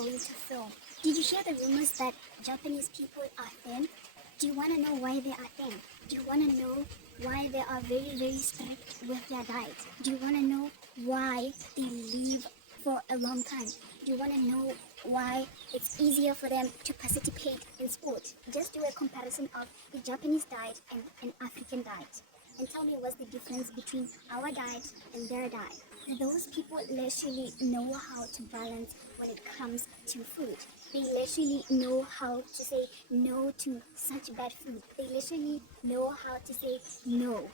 going to film. Did you hear the rumors that Japanese people are thin? Do you want to know why they are thin? Do you want to know why they are very, very strict with their diet? Do you want to know why they live for a long time? Do you want to know why it's easier for them to participate in sport? Just do a comparison of the Japanese diet and an African diet, and tell me what's the difference between our diet and their diet. Those people literally know how to balance when it comes to food. They literally know how to say no to such bad food. They literally know how to say no.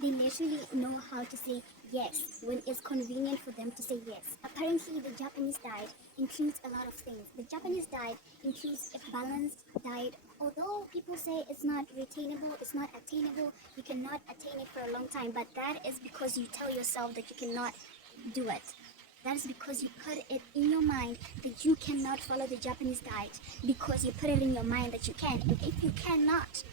They literally know how to say yes when it's convenient for them to say yes. Apparently, the Japanese diet includes a lot of things. The Japanese diet includes a balanced diet. Although people say it's not retainable, it's not attainable, you cannot attain it for a long time, but that is because you tell yourself that you cannot do it. That is because you put it in your mind that you cannot follow the Japanese diet, because you put it in your mind that you can. And if you cannot,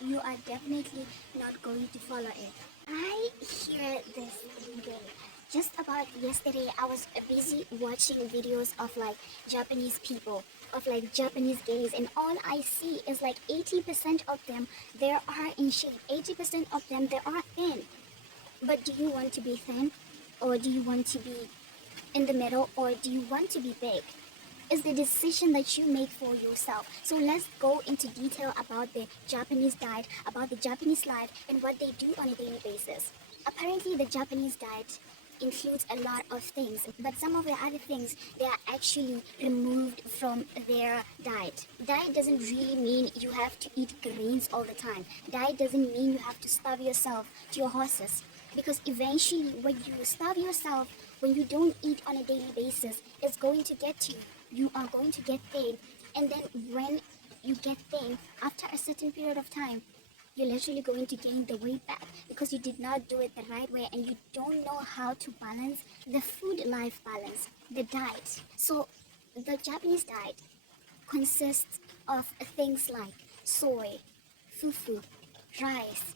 you are definitely not going to follow it. I hear this day. Just about yesterday, I was busy watching videos of like Japanese people, of like Japanese gays, and all I see is like 80% of them, they are in shape. 80% of them, they are thin. But do you want to be thin? Or do you want to be in the middle? Or do you want to be big? It's the decision that you make for yourself. So let's go into detail about the Japanese diet, about the Japanese life, and what they do on a daily basis. Apparently, the Japanese diet includes a lot of things, but some of the other things, they are actually removed from their diet. Diet doesn't really mean you have to eat grains all the time. Diet doesn't mean you have to starve yourself to your horses, because eventually when you starve yourself, when you don't eat on a daily basis, it's going to get to you. You are going to get thin, and then when you get thin, after a certain period of time, you're literally going to gain the weight back because you did not do it the right way, and you don't know how to balance the food-life balance, the diet. So the Japanese diet consists of things like soy, fufu, rice,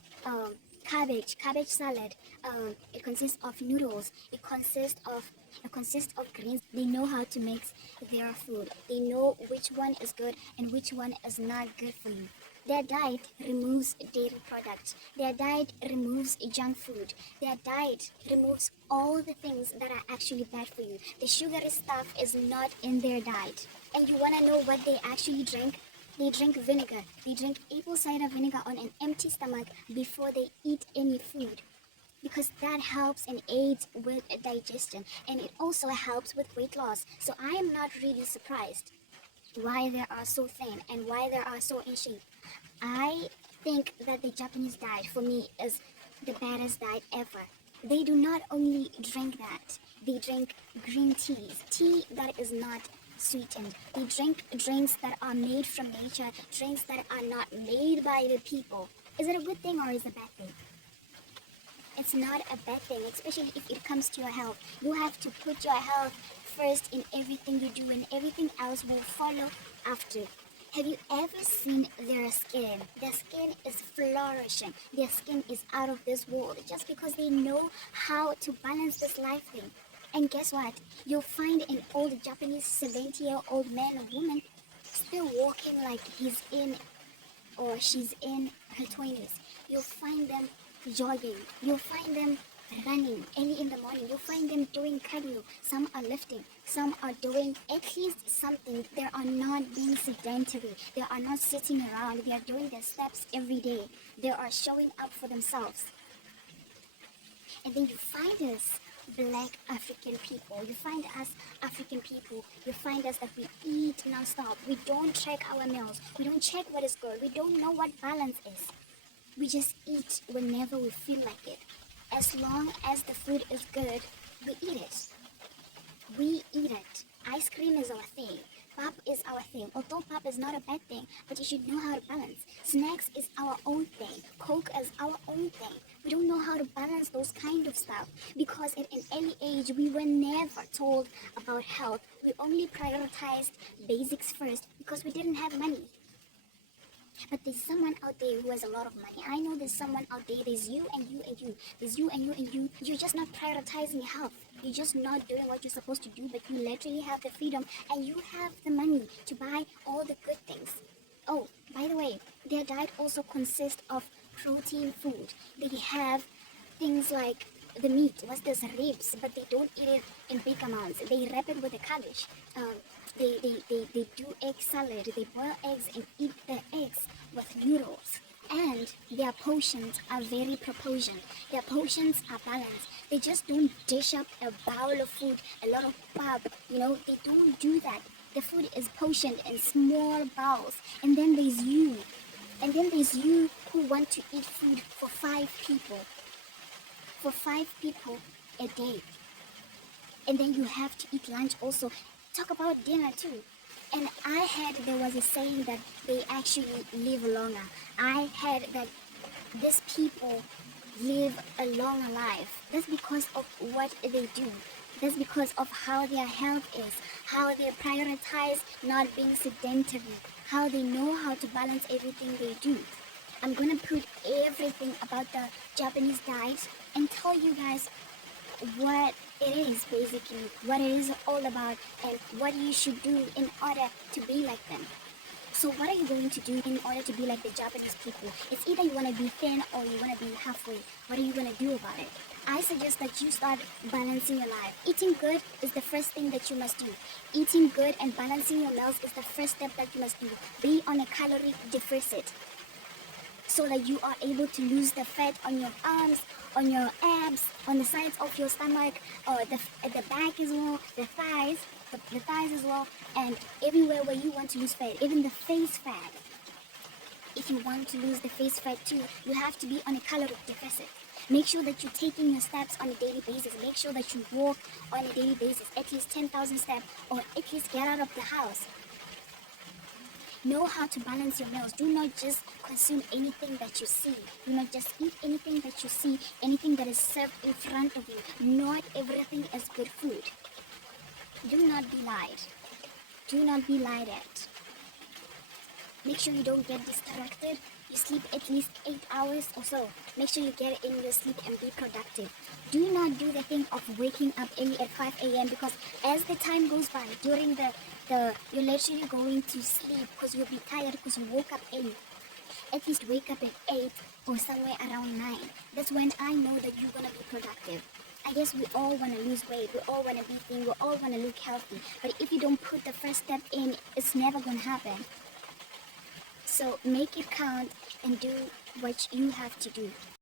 cabbage salad. It consists of noodles. It consists of greens. They know how to mix their food. They know which one is good and which one is not good for you. Their diet removes dairy products. Their diet removes junk food. Their diet removes all the things that are actually bad for you. The sugary stuff is not in their diet. And you want to know what they actually drink? They drink vinegar. They drink apple cider vinegar on an empty stomach before they eat any food, because that helps and aids with digestion, and it also helps with weight loss. So I am not really surprised why they are so thin and why they are so in shape. I think that the Japanese diet for me is the baddest diet ever. They do not only drink that, they drink green teas, tea that is not sweetened. They drink drinks that are made from nature, drinks that are not made by the people. Is it a good thing or is it a bad thing? It's not a bad thing, especially if it comes to your health. You have to put your health first in everything you do, and everything else will follow after. Have you ever seen their skin? Their skin is flourishing. Their skin is out of this world just because they know how to balance this life thing. And guess what? You'll find an old Japanese 70-year-old man or woman still walking like he's in or she's in her 20s. You'll find them jogging. You'll find them running early in the morning. You'll find them doing cardio. Some are lifting. Some are doing at least something. They are not being sedentary. They are not sitting around. They are doing their steps every day. They are showing up for themselves. And then you find us black African people. You find us African people. You find us that we eat non-stop. We don't track our meals. We don't check what is good. We don't know what balance is. We just eat whenever we feel like it. As long as the food is good, we eat it. We eat it. Ice cream is our thing. Pop is our thing. Although pop is not a bad thing, but you should know how to balance. Snacks is our own thing. Coke is our own thing. We don't know how to balance those kind of stuff because at an early age, we were never told about health. We only prioritized basics first because we didn't have money. But there's someone out there who has a lot of money. I know there's someone out there. There's you and you and you. There's you and you and you. You're just not prioritizing health. You're just not doing what you're supposed to do, but you literally have the freedom and you have the money to buy all the good things. Oh, by the way, their diet also consists of protein food. They have things like the meat, what's this, ribs, but they don't eat it in big amounts. They wrap it with a cabbage. They do egg salad. They boil eggs and eat the eggs with noodles. And their portions are very proportioned. Their portions are balanced. They just don't dish up a bowl of food, a lot of pap. They don't do that. The food is portioned in small bowls. And then there's you. And then there's you who want to eat food for 5 people. For 5 people a day. And then you have to eat lunch also. Talk about dinner too. And I heard there was a saying that they actually live longer. I heard that these people live a longer life. That's because of what they do. That's because of how their health is, how they prioritize not being sedentary, how they know how to balance everything they do. I'm gonna put everything about the Japanese diet and tell you guys what it is, basically, what it is all about, and what you should do in order to be like them. So what are you going to do in order to be like the Japanese people? It's either you want to be thin or you want to be halfway. What are you going to do about it? I suggest that you start balancing your life. Eating good is the first thing that you must do. Eating good and balancing your meals is the first step that you must do. Be on a calorie deficit, so that you are able to lose the fat on your arms, on your abs, on the sides of your stomach, or at the back as well, the thighs as well, and everywhere where you want to lose fat, even the face fat. If you want to lose the face fat too, you have to be on a calorie deficit. Make sure that you're taking your steps on a daily basis. Make sure that you walk on a daily basis, at least 10,000 steps, or at least get out of the house. Know how to balance your meals. Do not just consume anything that you see. Do not just eat anything that you see, anything that is served in front of you. Not everything is good food. Do not be lied. Do not be lied at. Make sure you don't get distracted. You sleep at least 8 hours or so. Make sure you get in your sleep and be productive. Do not do the thing of waking up early at 5 a.m. because as the time goes by, during you're literally going to sleep because you'll be tired because you woke up early. At least wake up at 8 or somewhere around 9. That's when I know that you're going to be productive. I guess we all want to lose weight. We all want to be thin. We all want to look healthy. But if you don't put the first step in, it's never going to happen. So make it count and do what you have to do.